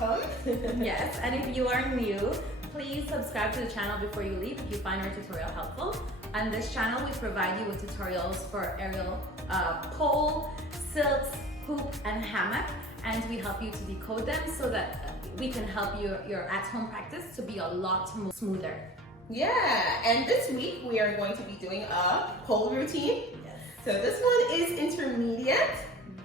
welcome. Yes, and if you are new, please subscribe to the channel before you leave if you find our tutorial helpful. On this channel, we provide you with tutorials for aerial pole, silks, hoop, and hammock, and we help you to decode them so that we can help your at-home practice to be a lot smoother. Yeah, and this week we are going to be doing a pole routine. Yes. So this one is intermediate.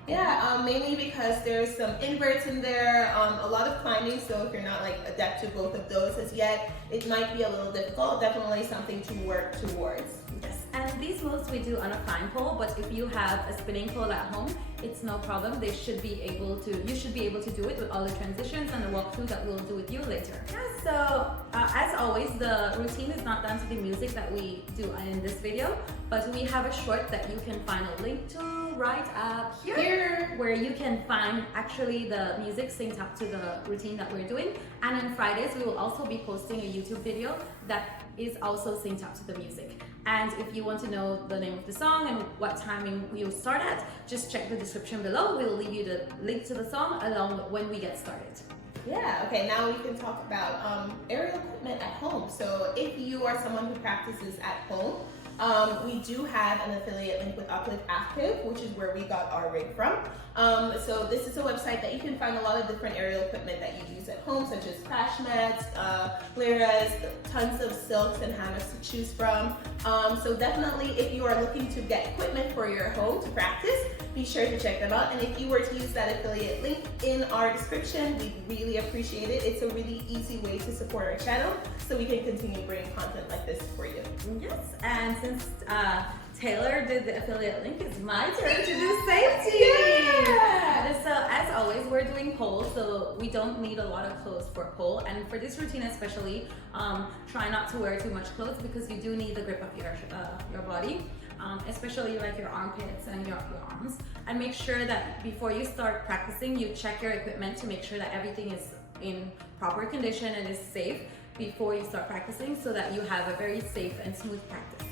Yeah, mainly because there's some inverts in there, a lot of climbing, so if you're not like adept to both of those as yet, it might be a little difficult. Definitely something to work towards. Yes, and these moves we do on a climb pole, but if you have a spinning pole at home, it's no problem. You should be able to do it with all the transitions and the walkthrough that we'll do with you later. Yeah, so as always, the routine is not down to the music that we do in this video, but we have a short that you can find a link to right up here, where you can find actually the music synced up to the routine that we're doing. And on Fridays, we will also be posting a YouTube video that is also synced up to the music. And if you want to know the name of the song and what timing we'll start at, just check the description below. We'll leave you the link to the song along with when we get started. Yeah, okay, now we can talk about aerial equipment at home. So if you are someone who practices at home, we do have an affiliate link with Uplift Active, which is where we got our rig from. So this is a website that you can find a lot of different aerial equipment that you use at home, such as crash mats, Reyez, tons of silks and hammocks to choose from. So definitely, if you are looking to get equipment for your home to practice, be sure to check them out. And if you were to use that affiliate link in our description, we really appreciate it. It's a really easy way to support our channel so we can continue bringing content like this for you. Yes, and since Taylor did the affiliate link, it's my turn to do safety. Yeah. So as always, we're doing poles, so we don't need a lot of clothes for a pole. And for this routine especially, try not to wear too much clothes because you do need the grip of your body. Especially like your armpits and your arms, and make sure that before you start practicing, you check your equipment to make sure that everything is in proper condition and is safe before you start practicing, so that you have a very safe and smooth practice.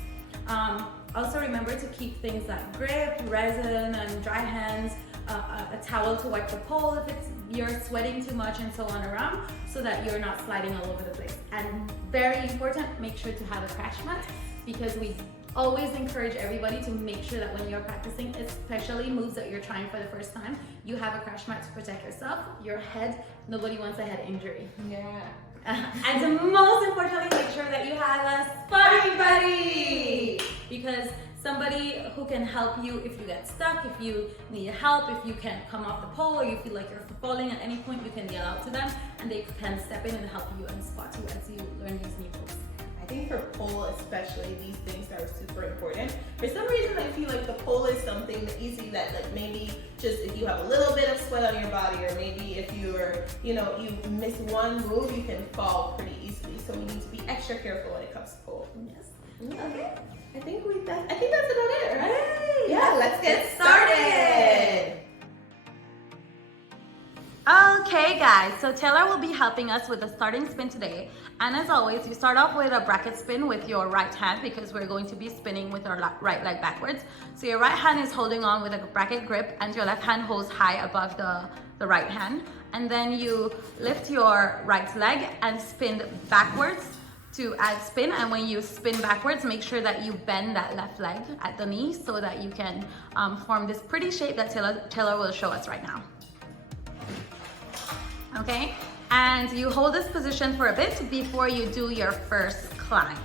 Also remember to keep things like grip, resin, and dry hands, a towel to wipe the pole if you're sweating too much, and so on around, so that you're not sliding all over the place. And very important, make sure to have a crash mat, because we always encourage everybody to make sure that when you're practicing, especially moves that you're trying for the first time, you have a crash mat to protect yourself, your head. Nobody wants a head injury. Yeah. And most importantly, make sure that you have a sparring buddy, because somebody who can help you if you get stuck, if you need help, if you can't come off the pole, or you feel like you're falling at any point, you can yell out to them and they can step in and help you and spot you as you learn these new moves. I think for pole especially, these things are super important. For some reason, I feel like the pole is something easy that like maybe just if you have a little bit of sweat on your body, or maybe if you're, you miss one move, you can fall pretty easily. So we need to be extra careful when it comes to pole. Yes. Okay. I think that's about it, right? Hey, Yeah, let's get started. Okay guys, so Taylor will be helping us with the starting spin today. And as always, you start off with a bracket spin with your right hand, because we're going to be spinning with our right leg backwards. So your right hand is holding on with a bracket grip, and your left hand holds high above the right hand. And then you lift your right leg and spin backwards to add spin. And when you spin backwards, make sure that you bend that left leg at the knee so that you can form this pretty shape that Taylor will show us right now. Okay, and you hold this position for a bit before you do your first climb.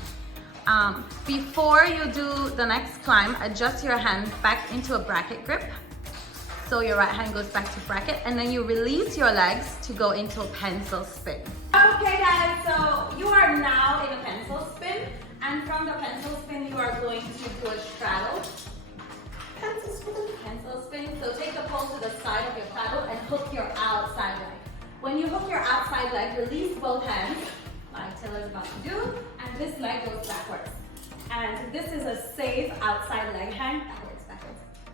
Before you do the next climb, adjust your hand back into a bracket grip. So your right hand goes back to bracket, and then you release your legs to go into a pencil spin. Okay guys, so you are now in a pencil spin, and from the pencil spin, you are going to do a straddle. Pencil spin. Pencil spin. So take the pole to the side of your paddle and hook your outside leg. When you hook your outside leg, release both hands, like Taylor's about to do, and this leg goes backwards. And this is a safe outside leg hang, backwards.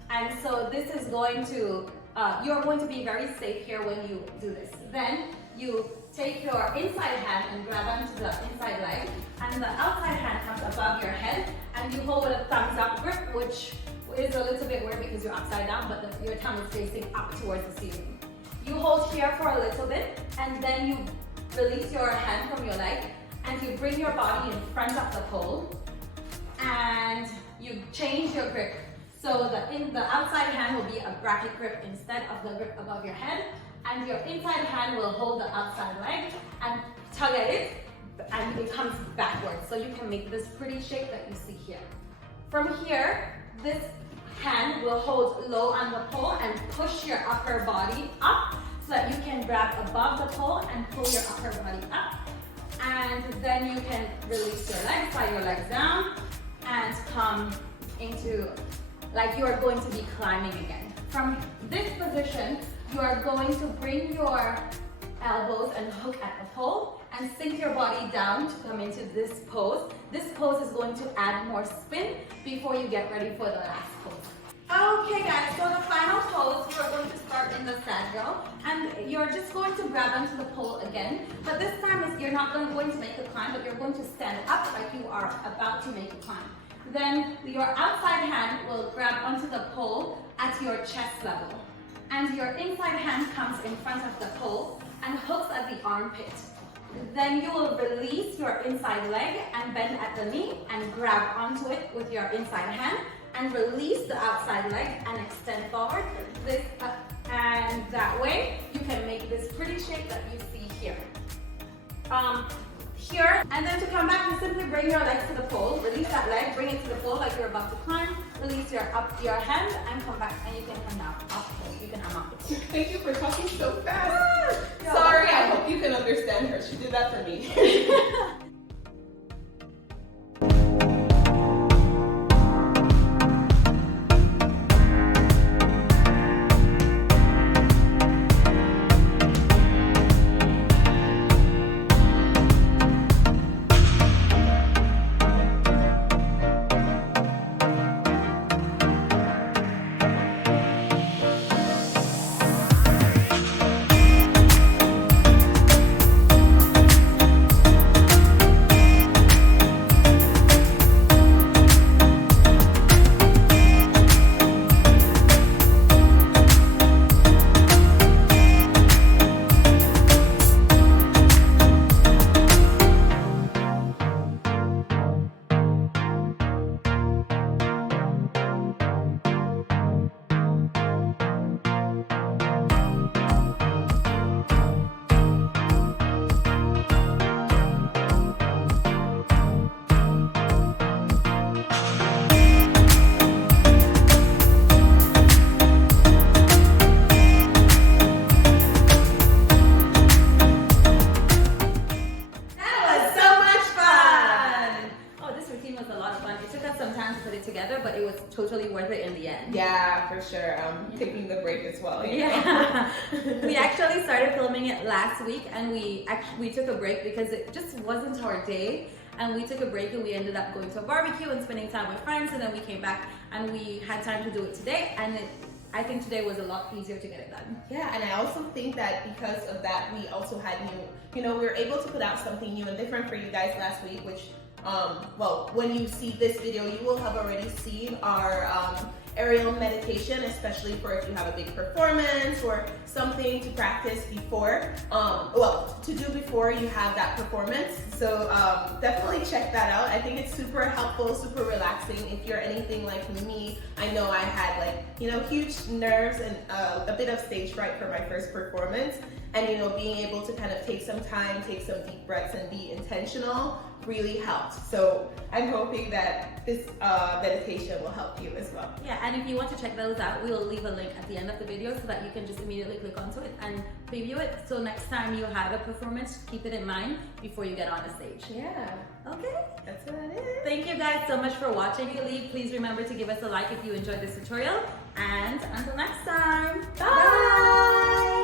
And so this is going to, you're going to be very safe here when you do this. Then you take your inside hand and grab onto the inside leg, and the outside hand comes above your head, and you hold with a thumbs up grip, which is a little bit weird because you're upside down, but your thumb is facing up towards the ceiling. You hold here for a little bit, and then you release your hand from your leg, and you bring your body in front of the pole, and you change your grip. So the outside hand will be a bracket grip instead of the grip above your head, and your inside hand will hold the outside leg and tug at it, and it comes backwards. So you can make this pretty shape that you see here. From here, this hand will hold low on the pole and push your upper body up so that you can grab above the pole and pull your upper body up. And then you can release your legs, slide your legs down, and come into like you are going to be climbing again. From this position, you are going to bring your elbows and hook at the pole and sink your body down to come into this pose. This pose is going to add more spin before you get ready for the last pose. Okay guys, so the final pose, we're going to start in the saddle, and you're just going to grab onto the pole again, but this time you're not going to make a climb, but you're going to stand up like you are about to make a climb. Then your outside hand will grab onto the pole at your chest level, and your inside hand comes in front of the pole and hooks at the armpit. Then you will release your inside leg and bend at the knee and grab onto it with your inside hand and release the outside leg and extend forward this and that way you can make this pretty shape that you see here. Here, and then to come back, you simply bring your legs to the pole, release that leg, bring it to the pole like you're about to climb, release your hand and come back, and you can come down off the pole. You can come off the pole. Thank you for talking so fast. Sorry, I hope you can understand her. She did that for me. But it was totally worth it in the end. Yeah, for sure. Taking the break as well. Yeah. We actually started filming it last week, and we took a break because it just wasn't our day. And we took a break, and we ended up going to a barbecue and spending time with friends. And then we came back, and we had time to do it today. And I think today was a lot easier to get it done. Yeah, and I also think that because of that, we also had we were able to put out something new and different for you guys last week, which well, when you see this video, you will have already seen our aerial meditation, especially for if you have a big performance or something to practice before, well, to do before you have that performance. So definitely check that out. I think it's super helpful, super relaxing. If you're anything like me, I know I had huge nerves and a bit of stage fright for my first performance. And being able to kind of take some time, take some deep breaths and be intentional really helped. So I'm hoping that this meditation will help you as well. Yeah, and if you want to check those out, we'll leave a link at the end of the video so that you can just immediately click onto it and preview it. So next time you have a performance, keep it in mind before you get on the stage. Yeah. Okay. That's what it is. Thank you guys so much for watching. Please remember to give us a like if you enjoyed this tutorial. And until next time. Bye.